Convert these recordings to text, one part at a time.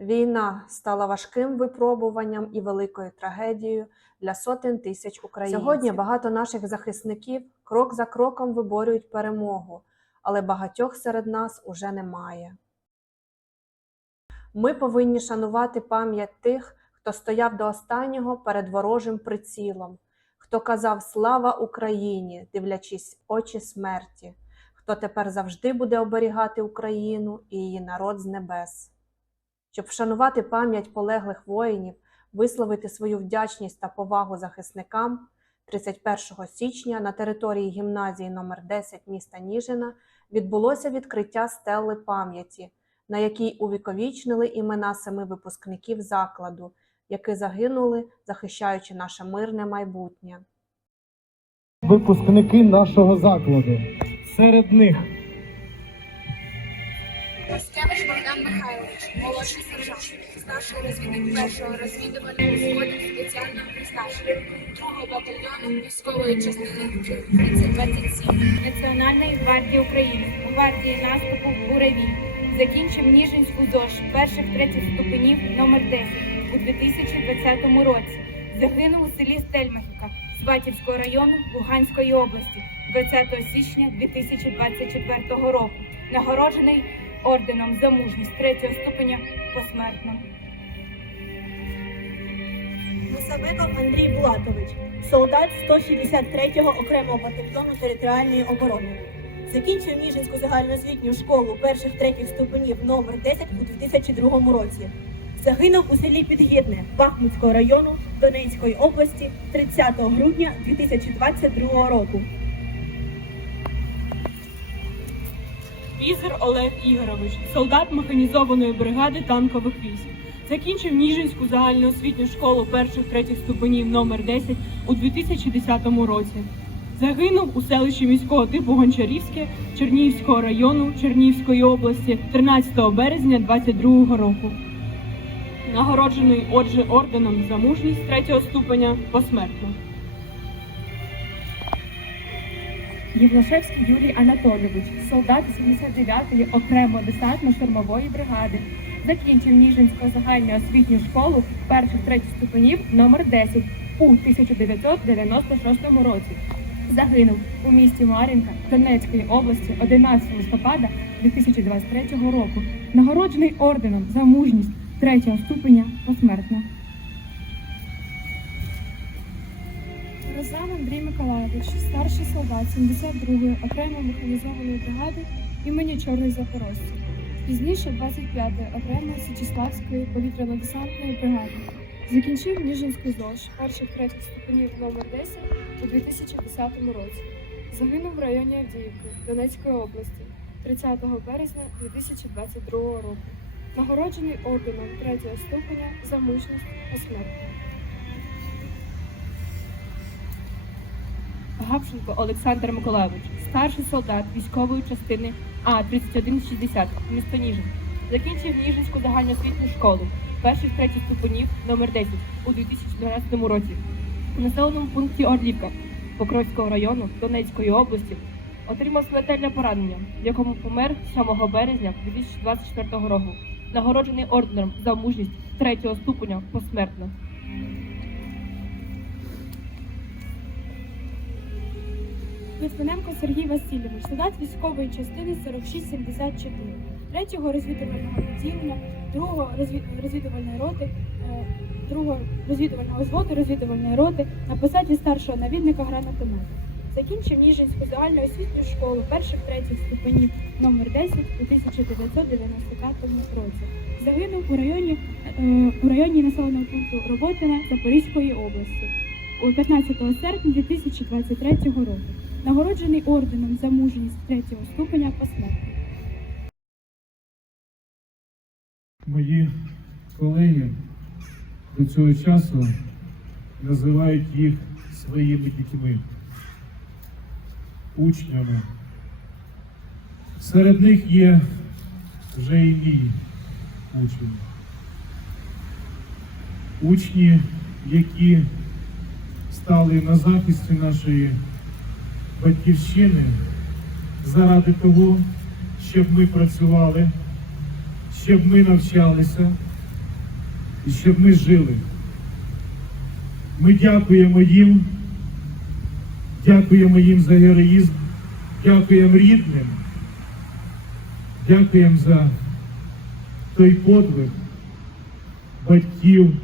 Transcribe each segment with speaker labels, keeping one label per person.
Speaker 1: Війна стала важким випробуванням і великою трагедією для сотень тисяч українців. Сьогодні багато наших захисників крок за кроком виборюють перемогу, але багатьох серед нас уже немає. Ми повинні шанувати пам'ять тих, хто стояв до останнього перед ворожим прицілом, хто казав Слава Україні, дивлячись очі смерті, хто тепер завжди буде оберігати Україну і її народ з небес. Щоб вшанувати пам'ять полеглих воїнів, висловити свою вдячність та повагу захисникам, 31 січня на території гімназії номер 10 міста Ніжина відбулося відкриття стели пам'яті, на якій увіковічнили імена семи випускників закладу, які загинули, захищаючи наше мирне майбутнє.
Speaker 2: випускники нашого закладу. Серед них
Speaker 3: Богдан Михайлович, молодший сержант, старший розвідник першого розвідувального взводу спеціального призначення, другого батальйону військової частини 3027.
Speaker 4: Національної гвардії України, гвардії наступу Буревій. Закінчив Ніжинську ЗОЖ перших третіх ступенів номер 10 у 2020 році. Загинув у селі Стельмахівка Сватівського району Луганської області 20 січня 2024 року. Нагороджений орденом за мужність третього ступеня посмертно.
Speaker 5: Мусавиков Андрій Булатович, солдат 163-го окремого батальйону територіальної оборони. Закінчив Ніжинську загальноосвітню школу перших третіх ступенів номер 10 у 2002 році. Загинув у селі Підгірне Бахмутського району Донецької області 30 грудня 2022 року.
Speaker 6: Візер Олег Ігорович, солдат механізованої бригади танкових військ. Закінчив Ніжинську загальноосвітню школу перших третіх ступенів номер 10 у 2010 році. Загинув у селищі міського типу Гончарівське Чернігівського району Чернігівської області 13 березня 2022 року. Нагороджений отже орденом за мужність третього ступеня посмертно.
Speaker 7: Євлашевський Юрій Анатолійович, солдат 79-ї окремо десантно-штурмової бригади, закінчив Ніжинську загальну освітню школу перших третіх ступенів номер 10 у 1996 році. Загинув у місті Мар'їнка Донецької області 11 листопада 2023 року, нагороджений орденом за мужність третього ступеня посмертно.
Speaker 8: Розан Андрій Миколаєвич, старший солдат 72-ї окремої механізованої бригади імені Чорний Запорожця. Пізніше 25-ї окремої Січеславської повітряно-десантної бригади. Закінчив Ніжинську ЗОЖ перших третіх ступенів номер 10 у 2010 році. Загинув в районі Авдіївки Донецької області 30 березня 2022 року. Нагороджений орденом третього ступеня за мужність посмертно.
Speaker 6: Гапшенко Олександр Миколайович, старший солдат військової частини А 3160 місто Ніжин. Закінчив Ніжинську загальноосвітню школу перших третіх ступенів номер 10 у 2012 році. У населеному пункті Орлівка Покровського району Донецької області отримав смертельне поранення, в якому помер 7 березня 2024 року. Нагороджений орденом за мужність третього ступеня посмертно.
Speaker 8: Литвиненко Сергій Васильович, солдат військової частини 4674, 3-го розвідувального відділення, 2-го розвідувальної роти, е, 2-го розвідувального взводу розвідувальної роти на посаді старшого навідника гранатомета. Закінчив Ніжинську загальну освітню школу перших третіх ступенів номер 10 у 1995 році. Загинув у районі, е, у районі населеного пункту Роботине Запорізької області у 15 серпня 2023 року нагороджений орденом за мужність третього ступеня посмертно.
Speaker 2: мої колеги до цього часу називають їх своїми дітьми, учнями. Серед них є вже і мій учень. Учні, які стали на захисті нашої батьківщини заради того, щоб ми працювали, щоб ми навчалися, і щоб ми жили. Ми дякуємо їм, дякуємо їм за героїзм, дякуємо рідним, дякуємо за той подвиг батьків,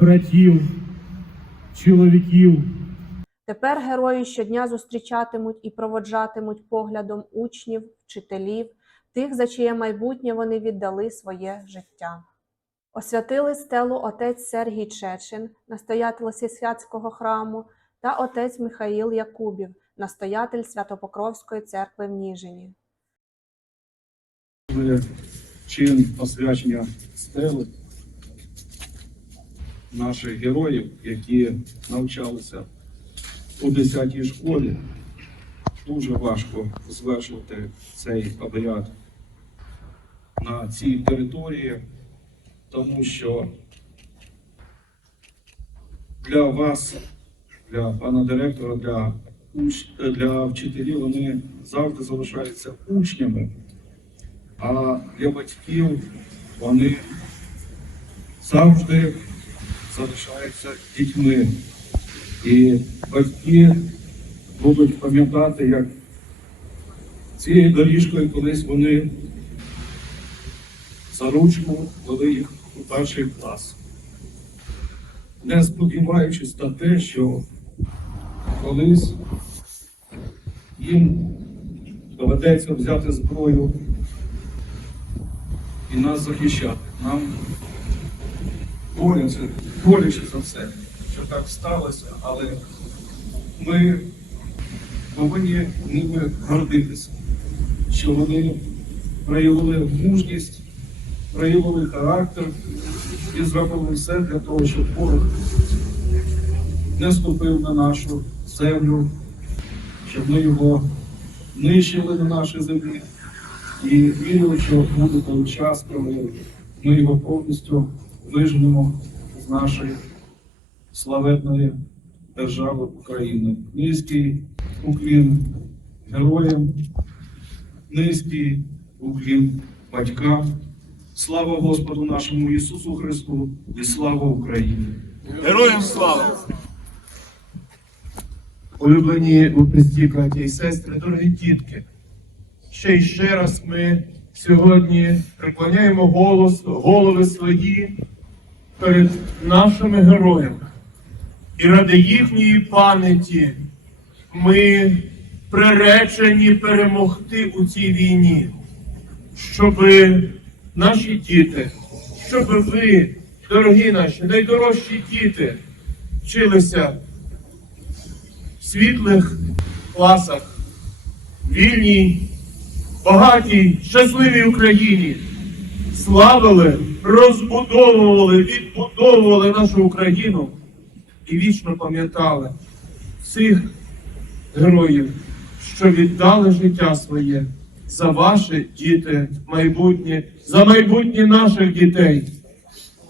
Speaker 2: братів, чоловіків.
Speaker 1: Тепер герої щодня зустрічатимуть і проводжатимуть поглядом учнів, вчителів, тих, за чиє майбутнє вони віддали своє життя. Освятили стелу отець Сергій Чечин, настоятель Сісвятського храму, та отець Михаїл Якубів, настоятель Святопокровської церкви в Ніжині.
Speaker 9: Чин освячення стели наших героїв, які навчалися у 10-й школі. Дуже важко звершувати цей обряд на цій території, тому що для вас, для пана директора, для, уч... для вчителів вони завжди залишаються учнями. А для батьків вони завжди залишаються дітьми. І батьки будуть пам'ятати, як цією доріжкою колись вони за ручку вели їх у перший клас. Не сподіваючись на те, що колись їм доведеться взяти зброю і нас захищати. Нам боляче, боляче за все, що так сталося, але ми повинні ними гордитися, що вони проявили мужність, проявили характер і зробили все для того, щоб ворог не ступив на нашу землю, щоб ми його нищили на нашій землі. І вірили, що буде той час, коли ми його повністю виженемо з нашої славетної держави України. Низький уклін героям, низький уклін батькам. Слава Господу нашому Ісусу Христу і слава Україні!
Speaker 10: Героям слава! Улюблені у Христі, браті і сестри, дорогі дітки. Ще й ще раз ми сьогодні преклоняємо голос, голови свої перед нашими героями. І ради їхньої пам'яті ми приречені перемогти у цій війні, щоб наші діти, щоб ви, дорогі наші, найдорожчі діти, вчилися в світлих класах, вільній, багатій, щасливій Україні. Славили, розбудовували, відбудовували нашу Україну і вічно пам'ятали цих героїв, що віддали життя своє за ваші діти майбутнє, за майбутнє наших дітей.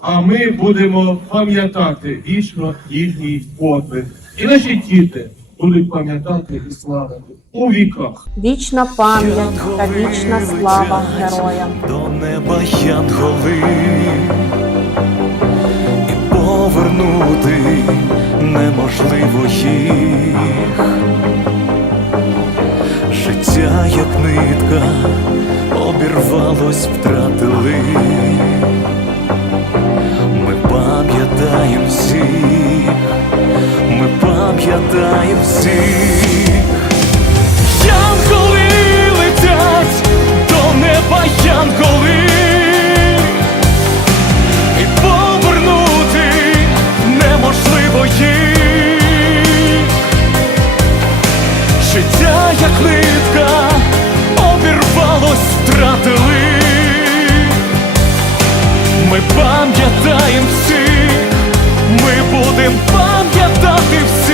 Speaker 10: А ми будемо пам'ятати вічно їхній подвиг. І наші діти будуть пам'ятати і славити у віках.
Speaker 1: Вічна пам'ять та вічна слава героям.
Speaker 11: До неба янголи неможливо їх, життя, як нитка, обірвалось, втратили, ми пам'ятаємо всіх, ми пам'ятаємо всіх. як нитка, обірвалось, втратили, ми пам'ятаємо всіх, ми будемо пам'ятати всіх.